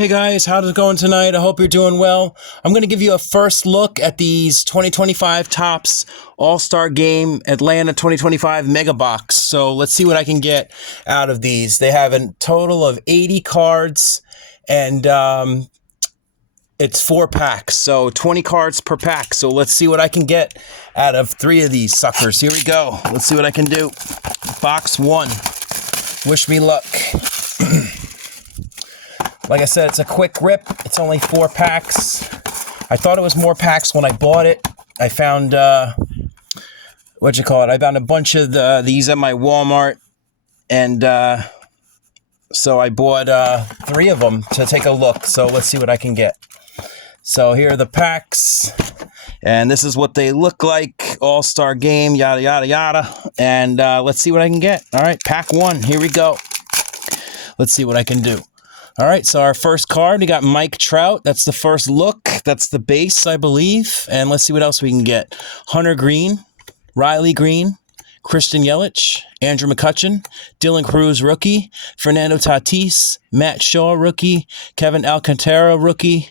Hey guys, how's it going tonight? I hope you're doing well. I'm going to give you a first look at these 2025 Topps All-Star Game Atlanta 2025 Mega Box. So let's see what I can get out of these. They have a total of 80 cards and it's 4 packs, so 20 cards per pack. So let's see what I can get out of 3 of these suckers. Here we go. Let's see what I can do. Box 1. Wish me luck. Like I said, it's a quick rip. It's only 4 packs. I thought it was more packs when I bought it. I found, I found a bunch of these at my Walmart. And so I bought 3 of them to take a look. So let's see what I can get. So here are the packs. And this is what they look like. All-Star Game, yada, yada, yada. And let's see what I can get. All right, pack 1. Here we go. Let's see what I can do. All right, so our first card, we got Mike Trout. That's the first look. That's the base, I believe. And let's see what else we can get. Hunter Green, Riley Green, Christian Yelich, Andrew McCutchen, Dylan Cruz, rookie, Fernando Tatis, Matt Shaw, rookie, Kevin Alcantara, rookie,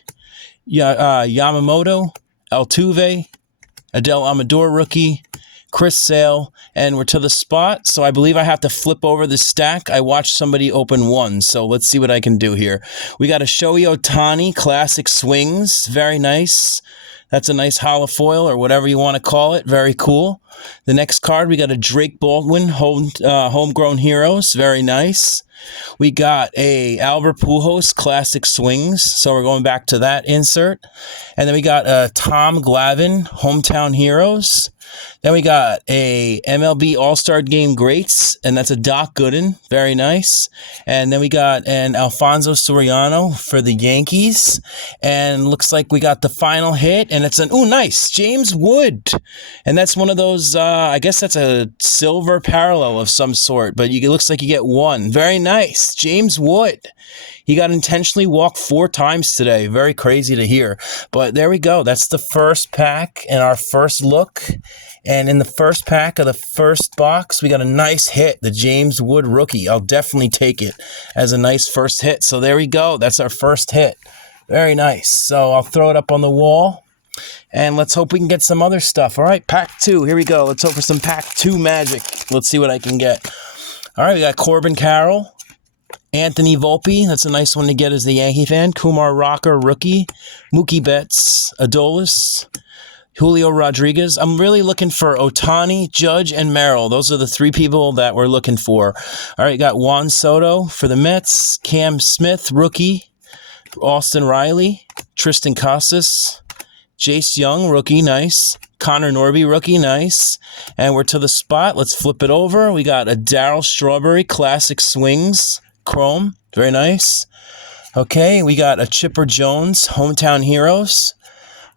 Yamamoto, Altuve, Adele Amador, rookie, Chris Sale, and we're to the spot, so I believe I have to flip over the stack. I watched somebody open one, so let's see what I can do here. We got a Shohei Ohtani Classic Swings. Very nice. That's a nice holofoil or whatever you want to call it. Very cool. The next card, we got a Drake Baldwin Homegrown Heroes. Very nice. We got a Albert Pujols Classic Swings, so we're going back to that insert. And then we got a Tom Glavine Hometown Heroes. Then we got a MLB All-Star Game Greats, and that's a Doc Gooden. Very nice. And then we got an Alfonso Soriano for the Yankees. And looks like we got the final hit, and it's an, nice, James Wood. And that's one of those, I guess that's a silver parallel of some sort, but it looks like you get one. Very nice. James Wood. He got intentionally walked 4 times today. Very crazy to hear. But there we go. That's the first pack and our first look. And in the first pack of the first box, we got a nice hit, the James Wood rookie. I'll definitely take it as a nice first hit. So there we go. That's our first hit. Very nice. So I'll throw it up on the wall. And let's hope we can get some other stuff. All right, pack 2. Here we go. Let's hope for some pack 2 magic. Let's see what I can get. All right, we got Corbin Carroll. Anthony Volpe, that's a nice one to get as the Yankee fan. Kumar Rocker, rookie. Mookie Betts, Adolis, Julio Rodriguez. I'm really looking for Ohtani, Judge, and Merrill. Those are the 3 people that we're looking for. All right, got Juan Soto for the Mets. Cam Smith, rookie. Austin Riley, Tristan Casas, Jace Young, rookie, nice. Connor Norby, rookie, nice. And we're to the spot. Let's flip it over. We got a Darryl Strawberry Classic Swings Chrome. Very nice. Okay, we got a Chipper Jones Hometown Heroes.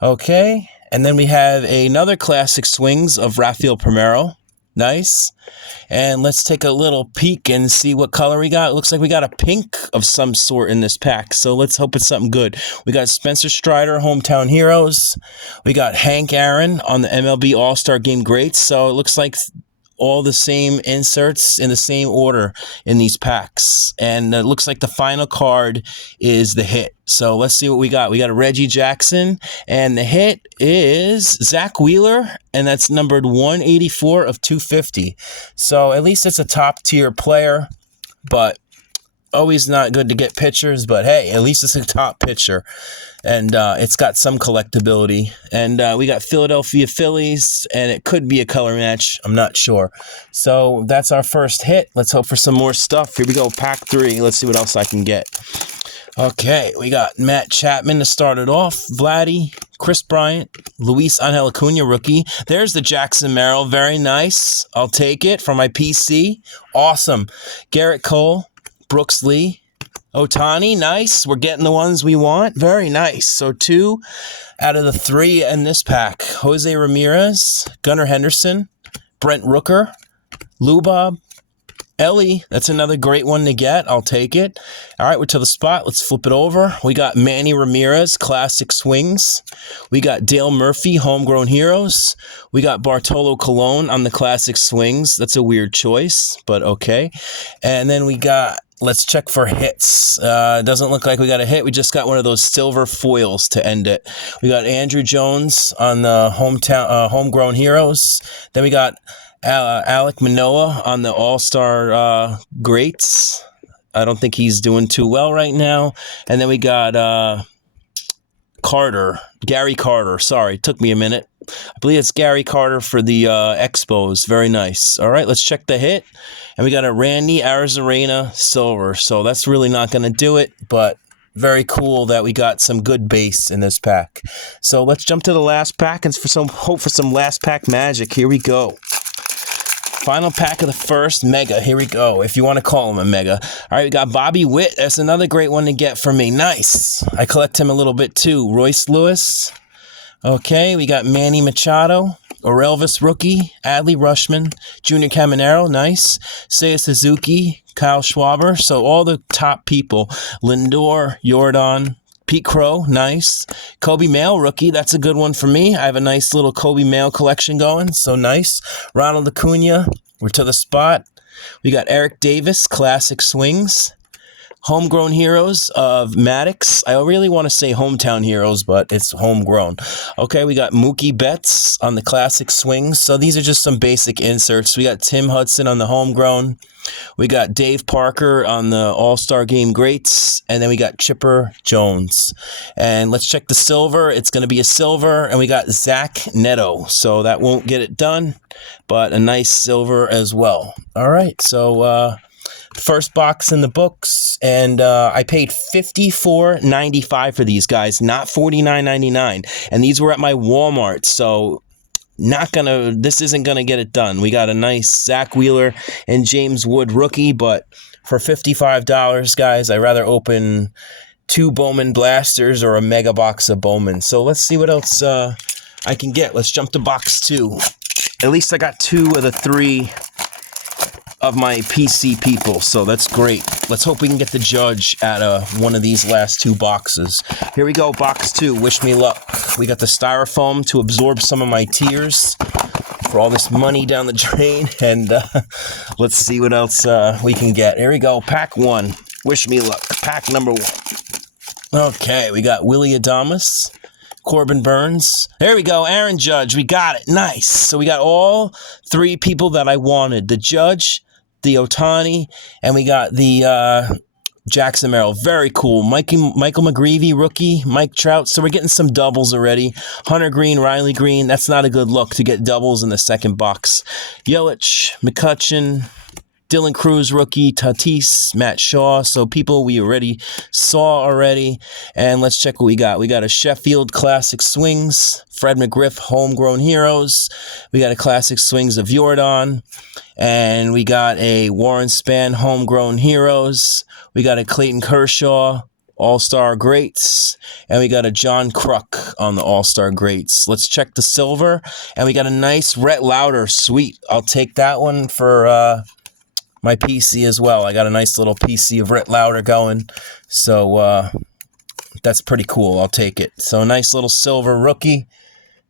Okay, and then we have another Classic Swings of Rafael Primero. Nice. And let's take a little peek and see what color we got. It looks like we got a pink of some sort in this pack, so let's hope it's something good. We got Spencer Strider, Hometown Heroes. We got Hank Aaron on the MLB All-Star Game Greats, so it looks like all the same inserts in the same order in these packs. And it looks like the final card is the hit. So let's see what we got. We got a Reggie Jackson, and the hit is Zach Wheeler, and that's numbered 184 of 250. So at least it's a top-tier player, but always not good to get pitchers, but hey, at least it's a top pitcher. And it's got some collectability. And we got Philadelphia Phillies, and it could be a color match. I'm not sure. So that's our first hit. Let's hope for some more stuff. Here we go, pack 3. Let's see what else I can get. Okay, we got Matt Chapman to start it off. Vladdy, Chris Bryant, Luis Angel Acuna, rookie. There's the Jackson Merrill. Very nice. I'll take it for my PC. Awesome. Garrett Cole, Brooks Lee, Ohtani, nice. We're getting the ones we want. Very nice. So 2 out of the 3 in this pack. Jose Ramirez, Gunnar Henderson, Brent Rooker, Lou Bob, Ellie. That's another great one to get. I'll take it. All right, we're to the spot. Let's flip it over. We got Manny Ramirez, Classic Swings. We got Dale Murphy, Homegrown Heroes. We got Bartolo Colon on the Classic Swings. That's a weird choice, but okay. And then we got let's check for hits. Doesn't look like we got a hit. We just got one of those silver foils to end it. We got Andrew Jones on the homegrown heroes. Then we got Alek Manoah on the All-Star greats. I don't think he's doing too well right now. And then we got Gary Carter. Sorry, took me a minute. I believe it's Gary Carter for the Expos. Very nice. All right, let's check the hit. And we got a Randy Arozarena silver. So that's really not going to do it, but very cool that we got some good base in this pack. So let's jump to the last pack and hope for some last pack magic. Here we go. Final pack of the first mega. Here we go, if you want to call him a mega. All right, we got Bobby Witt. That's another great one to get for me. Nice. I collect him a little bit too. Royce Lewis. Okay, we got Manny Machado. Orelvis rookie. Adley Rutschman. Junior Caminero. Nice. Seiya Suzuki. Kyle Schwarber. So all the top people. Lindor, Jordan, Pete Crow, nice. Kobe Mail, rookie, that's a good one for me. I have a nice little Kobe Mail collection going, so nice. Ronald Acuna, we're to the spot. We got Eric Davis, classic swings. Homegrown heroes of Maddox. I really want to say hometown heroes, but it's homegrown. Okay, we got Mookie Betts on the classic swings. So these are just some basic inserts. We got Tim Hudson on the homegrown. We got Dave Parker on the All-Star Game greats. And then we got Chipper Jones. And let's check the silver. It's going to be a silver. And we got Zach Neto. So that won't get it done, but a nice silver as well. All right, so first box in the books, and I paid $54.95 for these guys, not $49.99, and these were at my Walmart, so this isn't gonna get it done. We got a nice Zach Wheeler and James Wood rookie, but for $55, guys, I'd rather open 2 Bowman Blasters or a mega box of Bowman. So let's see what else I can get. Let's jump to box 2. At least I got 2 of the 3 of my PC people, so that's great. Let's hope we can get the judge at one of these last 2 boxes. Here we go, box 2. Wish me luck. We got the styrofoam to absorb some of my tears for all this money down the drain, and let's see what else we can get. Here we go, pack 1. Wish me luck. Pack number 1. Okay, we got Willy Adames, Corbin Burns. There we go, Aaron Judge. We got it. Nice. So we got all 3 people that I wanted. The Judge, the Ohtani, and we got the Jackson Merrill. Very cool. Michael McGreevy, rookie. Mike Trout. So we're getting some doubles already. Hunter Green, Riley Green. That's not a good look to get doubles in the second box. Yelich, McCutchen, Dylan Cruz, rookie, Tatis, Matt Shaw. So people we already saw already. And let's check what we got. We got a Sheffield Classic Swings, Fred McGriff, Homegrown Heroes. We got a Classic Swings of Jordan. And we got a Warren Spahn, Homegrown Heroes. We got a Clayton Kershaw, All-Star Greats. And we got a John Kruk on the All-Star Greats. Let's check the silver. And we got a nice Rhett Lauder. Sweet. I'll take that one for my PC as well. I got a nice little PC of Rhett Lauder going. So that's pretty cool. I'll take it. So a nice little silver rookie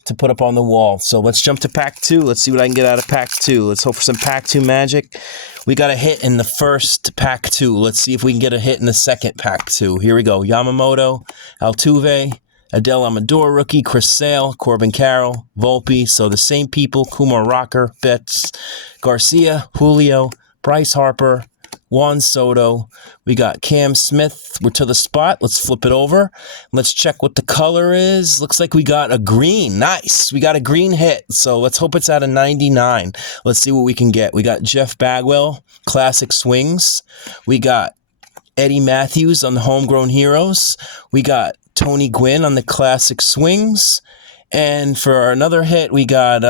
to put up on the wall. So let's jump to pack 2. Let's see what I can get out of pack 2. Let's hope for some pack 2 magic. We got a hit in the first pack 2. Let's see if we can get a hit in the second pack 2. Here we go. Yamamoto, Altuve, Adele Amador rookie, Chris Sale, Corbin Carroll, Volpe. So the same people, Kumar Rocker, Betts, Garcia, Julio, Bryce Harper, Juan Soto. We got Cam Smith. We're to the spot. Let's flip it over. Let's check what the color is. Looks like we got a green. Nice. We got a green hit. So let's hope it's at a 99. Let's see what we can get. We got Jeff Bagwell, Classic Swings. We got Eddie Matthews on the Homegrown Heroes. We got Tony Gwynn on the Classic Swings. And for another hit, we got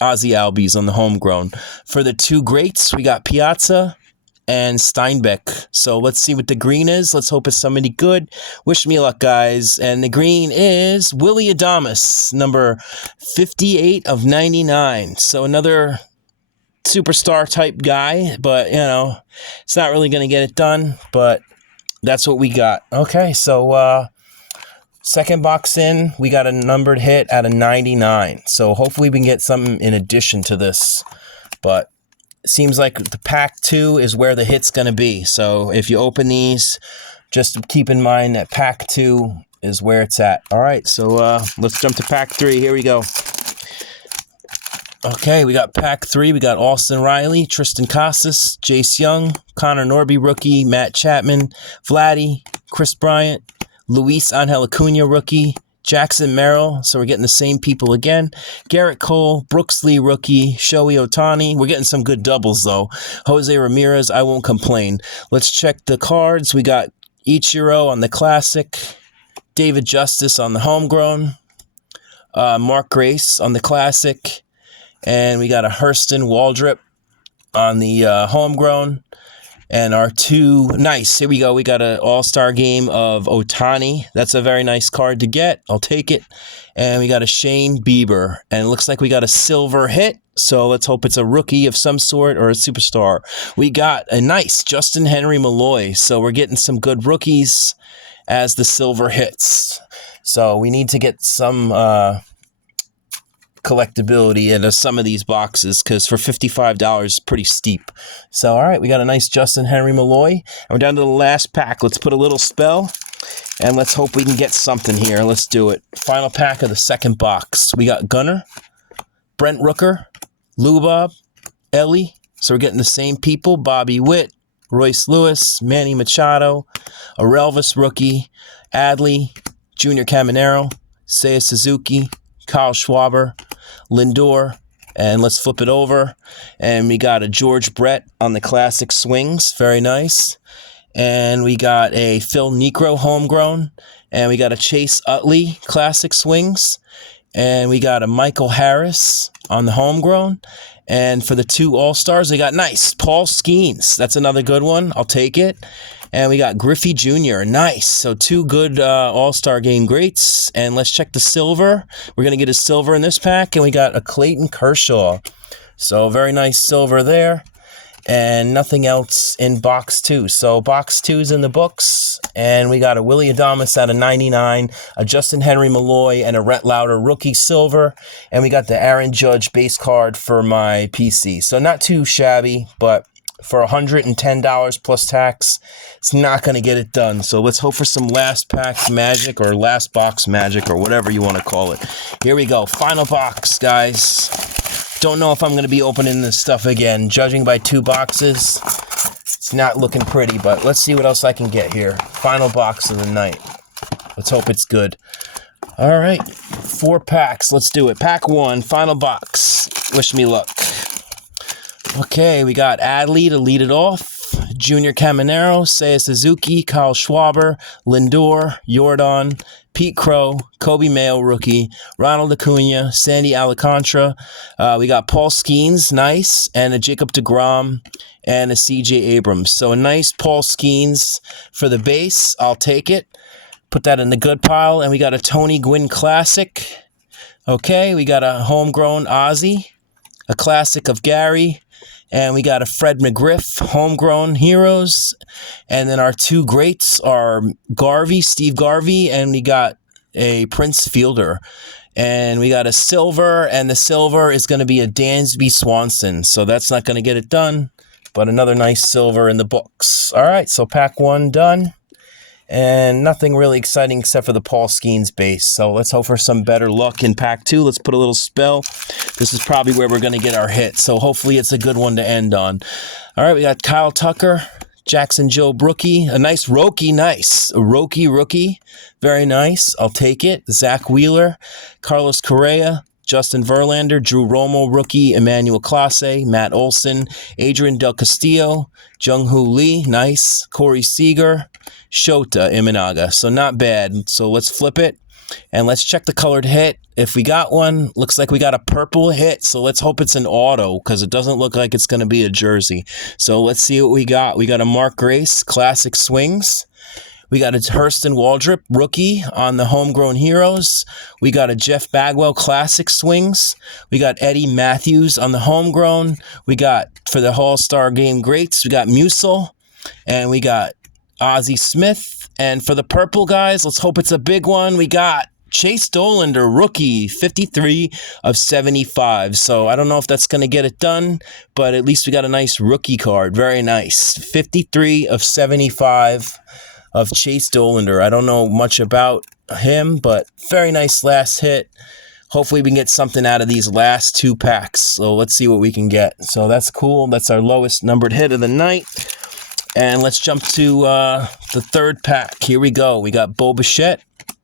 Ozzy Albies on the Homegrown. For the 2 greats, we got Piazza and Steinbeck. So let's see what the green is. Let's hope it's somebody good. Wish me luck, guys. And the green is Willy Adames, number 58 of 99. So another superstar type guy, but it's not really going to get it done, but that's what we got. Okay, so second box in, we got a numbered hit at a 99. So hopefully we can get something in addition to this, but seems like the pack 2 is where the hit's going to be. So if you open these, just keep in mind that pack 2 is where it's at. All right, so let's jump to pack 3. Here we go. Okay, we got pack 3. We got Austin Riley, Tristan Casas, Jace Young, Connor Norby, rookie, Matt Chapman, Vladdy, Chris Bryant, Luis Angel Acuna, rookie, Jackson Merrill, so we're getting the same people again. Garrett Cole, Brooks Lee, rookie, Shohei Ohtani. We're getting some good doubles, though. Jose Ramirez, I won't complain. Let's check the cards. We got Ichiro on the Classic, David Justice on the Homegrown, Mark Grace on the Classic, and we got a Hurston Waldrop on the Homegrown. And our 2, nice, here we go. We got an all-star game of Ohtani. That's a very nice card to get. I'll take it. And we got a Shane Bieber. And it looks like we got a silver hit. So let's hope it's a rookie of some sort or a superstar. We got a nice Justin Henry Malloy. So we're getting some good rookies as the silver hits. So we need to get some collectability into some of these boxes, because for $55 is pretty steep. So all right, we got a nice Justin Henry Malloy, and we're down to the last pack. Let's put a little spell and let's hope we can get something here. Let's do it. Final pack of the second box. We got Gunnar, Brent Rooker, Lubob, Ellie, so we're getting the same people. Bobby Witt, Royce Lewis, Manny Machado, Arelvis rookie, Adley, Junior Caminero, Seiya Suzuki, Kyle Schwarber, Lindor, and let's flip it over. And we got a George Brett on the Classic Swings. Very nice. And we got a Phil Niekro Homegrown. And we got a Chase Utley Classic Swings. And we got a Michael Harris on the Homegrown. And for the 2 All-Stars, we got nice Paul Skeens. That's another good one. I'll take it. And we got Griffey Jr. Nice. So 2 good All-Star Game greats. And let's check the silver. We're going to get a silver in this pack. And we got a Clayton Kershaw. So very nice silver there. And nothing else in box 2. So box 2 is in the books. And we got a Willy Adames out of 99, a Justin Henry Malloy, and a Rhett Lauder rookie silver. And we got the Aaron Judge base card for my PC. So not too shabby, but for $110 plus tax, it's not going to get it done. So let's hope for some last pack magic or last box magic or whatever you want to call it. Here we go. Final box, guys. Don't know if I'm going to be opening this stuff again. Judging by 2 boxes, it's not looking pretty, but let's see what else I can get here. Final box of the night. Let's hope it's good. All right, 4 packs. Let's do it. Pack 1, final box. Wish me luck. Okay, we got Adley to lead it off. Junior Caminero, Seiya Suzuki, Kyle Schwarber, Lindor, Jordan, Pete Crow, Kobe Mayo rookie, Ronald Acuna, Sandy Alcantara. We got Paul Skeens, nice, and a Jacob deGrom and a CJ Abrams. So a nice Paul Skeens for the base. I'll take it. Put that in the good pile. And we got a Tony Gwynn Classic. Okay, we got a homegrown Ozzy, a classic of Gary, and we got a Fred McGriff, Homegrown Heroes. And then our 2 greats are Steve Garvey, and we got a Prince Fielder. And we got a silver, and the silver is going to be a Dansby Swanson. So that's not going to get it done, but another nice silver in the books. All right, so pack 1 done. And nothing really exciting except for the Paul Skeens base. So let's hope for some better luck in pack 2. Let's put a little spell. This is probably where we're going to get our hit. So hopefully it's a good one to end on. All right, we got Kyle Tucker, Jackson Joe Brookie, a nice Roki, nice. A Roki rookie, very nice. I'll take it. Zach Wheeler, Carlos Correa, Justin Verlander, Drew Romo rookie, Emmanuel Clase, Matt Olson, Adrian Del Castillo, Jung-Hoo Lee, nice. Corey Seager, Shota Imanaga. So not bad. So let's flip it and let's check the colored hit. If we got one, looks like we got a purple hit. So let's hope it's an auto because it doesn't look like it's going to be a jersey. So let's see what we got. We got a Mark Grace Classic Swings. We got a Hurston Waldrop rookie on the Homegrown Heroes. We got a Jeff Bagwell Classic Swings. We got Eddie Matthews on the Homegrown. We got, for the All-Star Game greats, we got Musial. And we got Ozzie Smith. And for the purple guys, let's hope it's a big one. We got Chase Dollander, rookie, 53 of 75. So I don't know if that's going to get it done, but at least we got a nice rookie card. Very nice. 53 of 75 of Chase Dollander. I don't know much about him, but very nice last hit. Hopefully we can get something out of these last 2 packs. So let's see what we can get. So that's cool. That's our lowest numbered hit of the night. And let's jump to the 3rd pack. Here we go. We got Bo Bichette,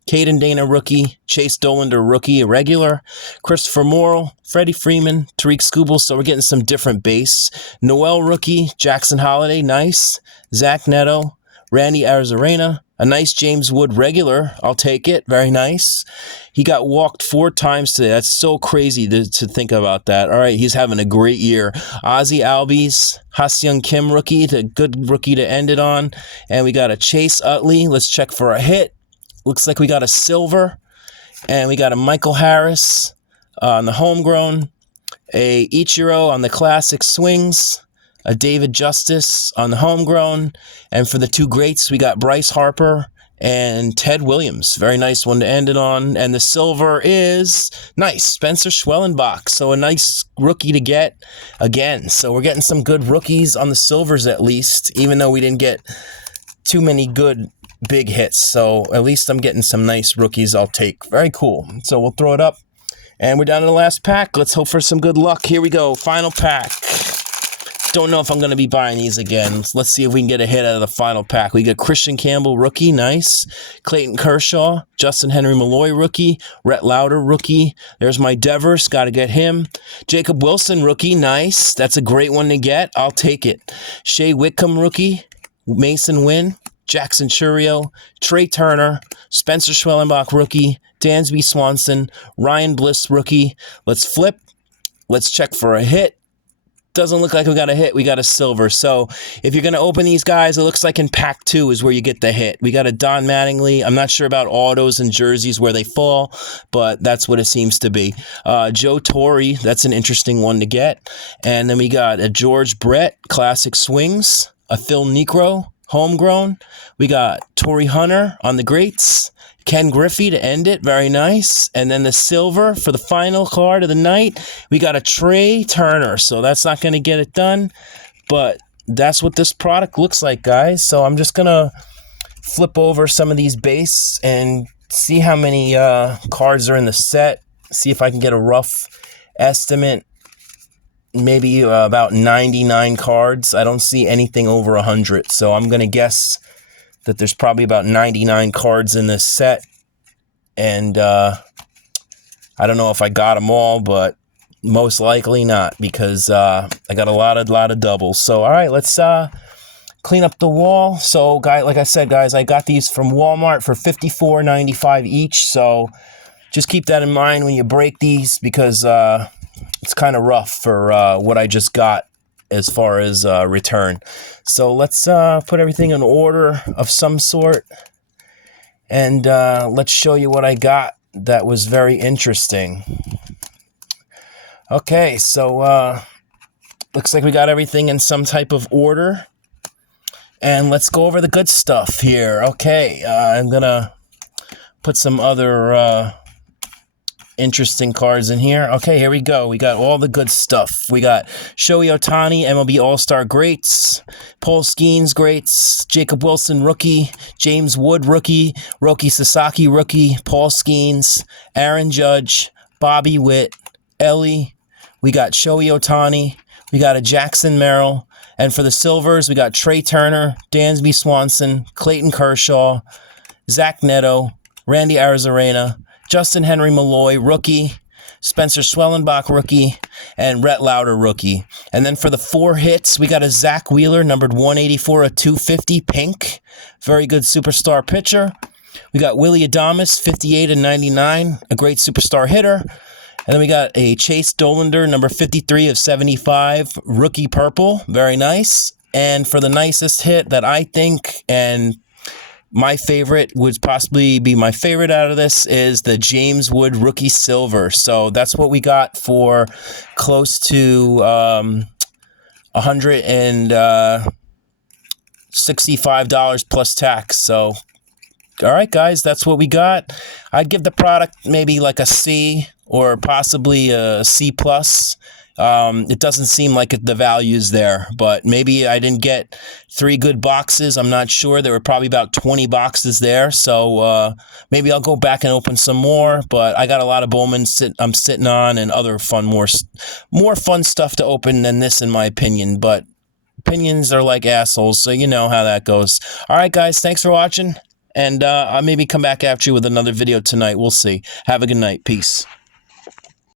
Caden Dana, rookie, Chase Dollander, rookie, irregular, Christopher Morrill, Freddie Freeman, Tariq Skubal. So we're getting some different base. Noel, rookie, Jackson Holiday, nice. Zach Neto, Randy Arozarena, a nice James Wood regular. I'll take it. Very nice. He got walked 4 times today. That's so crazy to think about that. All right, he's having a great year. Ozzie Albies, Ha-Seong Kim rookie, the good rookie to end it on. And we got a Chase Utley. Let's check for a hit. Looks like we got a silver. And we got a Michael Harris on the homegrown. A Ichiro on the classic swings. A David Justice on the homegrown. And for the 2 greats, we got Bryce Harper and Ted Williams. Very nice one to end it on. And the silver is nice, Spencer Schwellenbach. So a nice rookie to get again. So we're getting some good rookies on the silvers at least, even though we didn't get too many good big hits. So at least I'm getting some nice rookies I'll take. Very cool. So we'll throw it up. And we're down to the last pack. Let's hope for some good luck. Here we go. Final pack. Don't know if I'm going to be buying these again. Let's see if we can get a hit out of the final pack. We got Christian Campbell, rookie, nice. Clayton Kershaw, Justin Henry Malloy, rookie. Rhett Lauder, rookie. There's my Devers, got to get him. Jacob Wilson, rookie, nice. That's a great one to get. I'll take it. Shea Whitcomb, rookie. Mason Wynn, Jackson Churio, Trey Turner, Spencer Schwellenbach, rookie. Dansby Swanson, Ryan Bliss, rookie. Let's flip. Let's check for a hit. Doesn't look like we got a hit. We got a silver. So if you're going to open these guys, it looks like in pack 2 is where you get the hit. We got a Don Mattingly. I'm not sure about autos and jerseys where they fall, but that's what it seems to be. Joe Torre, that's an interesting one to get. And then we got a George Brett, classic swings. A Phil Niekro, homegrown. We got Torrey Hunter on the greats. Ken Griffey to end it. Very nice. And then the silver for the final card of the night, we got a Trey Turner. So that's not going to get it done, but that's what this product looks like, guys. So I'm just going to flip over some of these base and see how many cards are in the set. See if I can get a rough estimate. Maybe about 99 cards. I don't see anything over 100. So I'm going to guess that there's probably about 99 cards in this set. And I don't know if I got them all, but most likely not, because I got a lot of doubles. So, all right, let's clean up the wall. So, like I said, guys, I got these from Walmart for $54.95 each. So just keep that in mind when you break these, because it's kind of rough for what I just got as far as return. So let's put everything in order of some sort, and let's show you what I got that was very interesting. Okay, so looks like we got everything in some type of order, and let's go over the good stuff here. Okay, I'm gonna put some other interesting cards in here. Okay, here we go. We got all the good stuff. We got Shohei Ohtani, MLB All-Star greats, Paul Skeens greats, Jacob Wilson rookie, James Wood rookie, Roki Sasaki rookie, Paul Skeens, Aaron Judge, Bobby Witt, Ellie. We got Shohei Ohtani. We got a Jackson Merrill. And for the silvers, we got Trey Turner, Dansby Swanson, Clayton Kershaw, Zach Neto, Randy Arozarena, Justin Henry Malloy, rookie, Spencer Schwellenbach, rookie, and Rhett Lauder, rookie. And then for the 4 hits, we got a Zach Wheeler, numbered 184 of 250, pink. Very good superstar pitcher. We got Willy Adames, 58 of 99, a great superstar hitter. And then we got a Chase Dollander, number 53 of 75, rookie purple. Very nice. And for the nicest hit that I think, and my favorite would possibly be my favorite out of this, is the James Wood rookie silver. So that's what we got for close to $165 plus tax. So all right, guys, that's what we got. I'd give the product maybe like a C or possibly a C+. It doesn't seem like the value's there, but maybe I didn't get 3 good boxes. I'm not sure. There were probably about 20 boxes there, so maybe I'll go back and open some more. But I got a lot of Bowman I'm sitting on, and other more fun stuff to open than this, in my opinion. But opinions are like assholes, so you know how that goes. All right, guys, thanks for watching, and I'll maybe come back after you with another video tonight. We'll see. Have a good night. Peace.